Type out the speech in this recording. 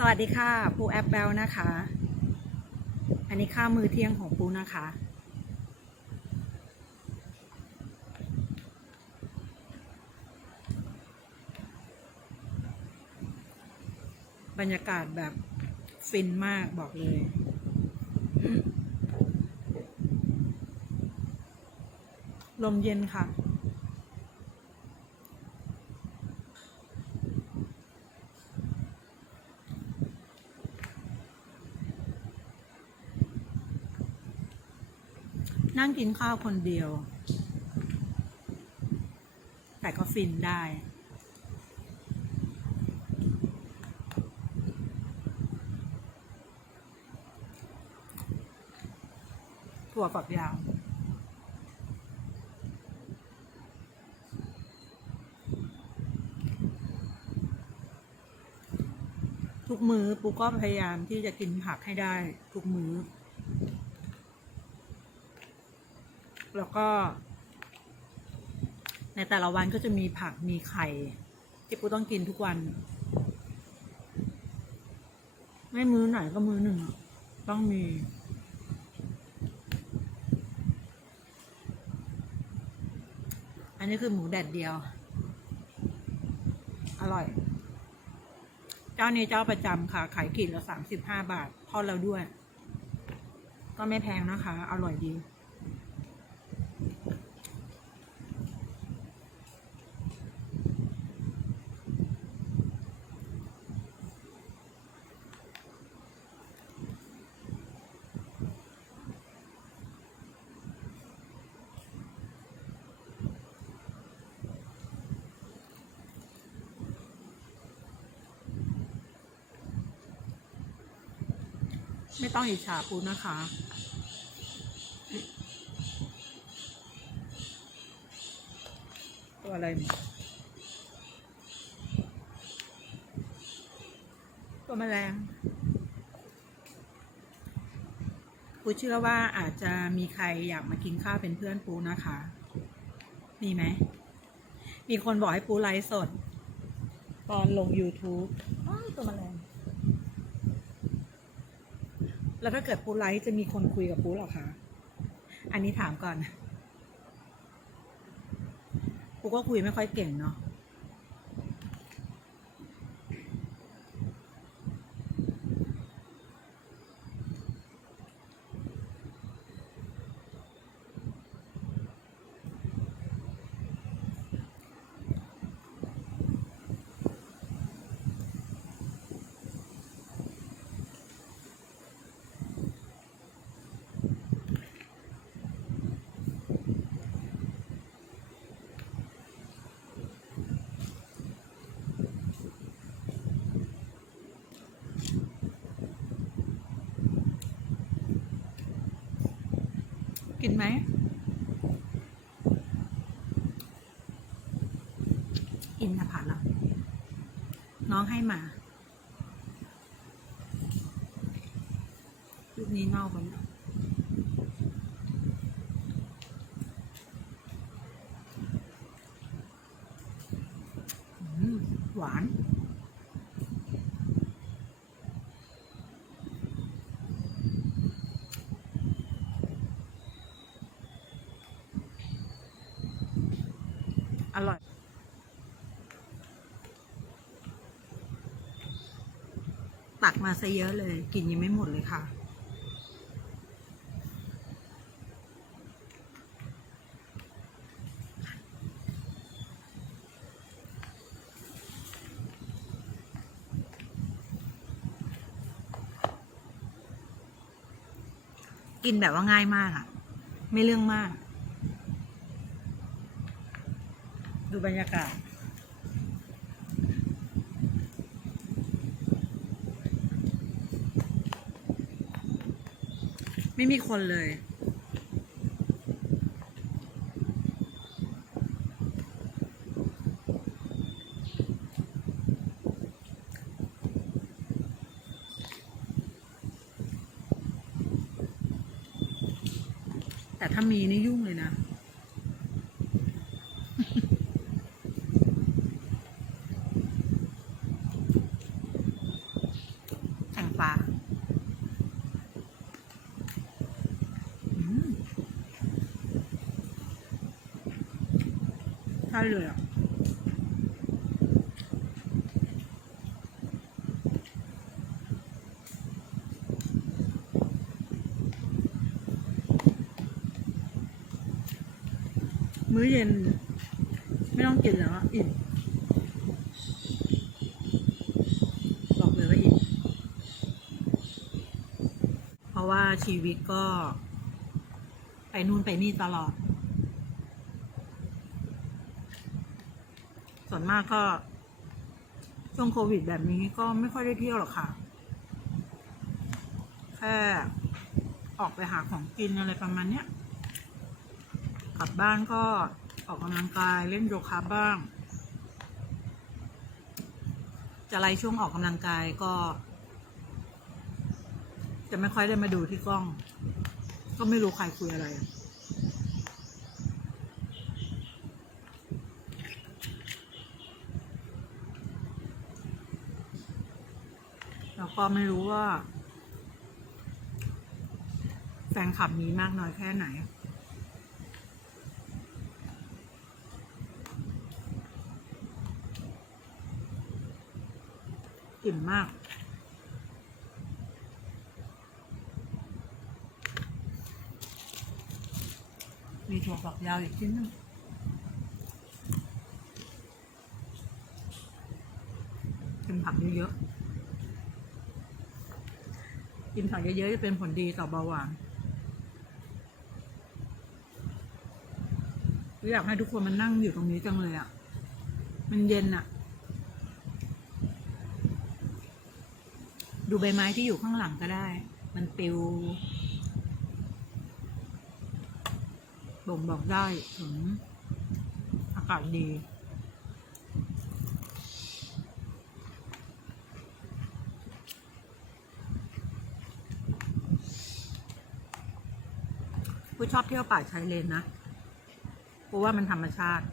สวัสดีค่ะปูแอปเบลนะคะ อันนี้ข้าวมือเที่ยงของปูนะคะ บรรยากาศแบบฟินมากบอกเลย ลมเย็นค่ะ นั่งกินข้าวคนเดียว แต่ก็ฟินได้ ถั่วฝักยาวทุกมือ้อปูก็พยายามที่จะกินผักให้ได้ทุกมือ้อ แล้วก็ ในแต่ละวันก็จะมีผักมีไข่ที่ปูต้องกินทุกวัน ไม่มื้อไหนก็มื้อหนึ่งอะต้องมีอันนี้คือหมูแดดเดียว อร่อย เจ้านี้เจ้าประจำค่ะ ขายขีดละสามสิบห้าบาท ทอดแล้วด้วย ก็ไม่แพงนะคะ อร่อยดี ไม่ต้องอิจฉาปูนะคะ ตัวอะไรตัวแมลงปูเชื่อว่าอาจจะมีใครอยากมากินข้าวเป็นเพื่อนปูนะคะ มีไหม มีคนบอกให้ปูไลฟ์สด ตอนลง YouTube อ้าวตัวแมลง แล้วถ้าเกิดปูไลฟ์จะมีคนคุยกับปูหรอคะ อันนี้ถามก่อน ปูก็คุยไม่ค่อยเก่งเนาะ กินไหมอินทผลัมน้องให้มาลูกนี้เน่าไปแล้วอืมหวาน ตักมาซะเยอะเลย กินยังไม่หมดเลยค่ะ กินแบบว่าง่ายมากอะไม่เรื่องมาก ดูบรรยากาศ ไม่มีคนเลย แต่ถ้ามีนี่ยุ่งเลยนะ ช่เลยอะมื้อเย็น ไม่ต้องกินแล้วอะอิ่มบอกเลยว่าอิ่มเพราะว่าชีวิตก็ ไปนู่นไปนี่ตลอด ส่วนมากก็ช่วงโควิดแบบนี้ก็ไม่ค่อยได้เที่ยวหรอกค่ะ แค่ออกไปหาของกินอะไรประมาณเนี้ยกลับบ้านก็ออกกำลังกายเล่นโยคะบ้าง จะไล่ช่วงออกกำลังกายก็ จะไม่ค่อยได้มาดูที่กล้อง ก็ไม่รู้ใครคุยอะไร แล้ว ก็ไม่รู้ว่า แฟนคลับมีมากน้อยแค่ไหน อิ่มมากมีถั่วฝักยาวอีกชิ้นหนึงกินผักเยอะๆ กินผักเยอะๆจะเป็นผลดีต่อเบาหวานอยากให้ทุกคนมันนั่งอยู่ตรงนี้จังเลยอะ่ะ มันเย็นอะ ดูใบไม้ที่อยู่ข้างหลังก็ได้ มันปิว บ่งบอกได้ถึงอากาศดี ผู้ชอบเที่ยวป่าชายเลนนะเพราะว่ามันธรรมชาติ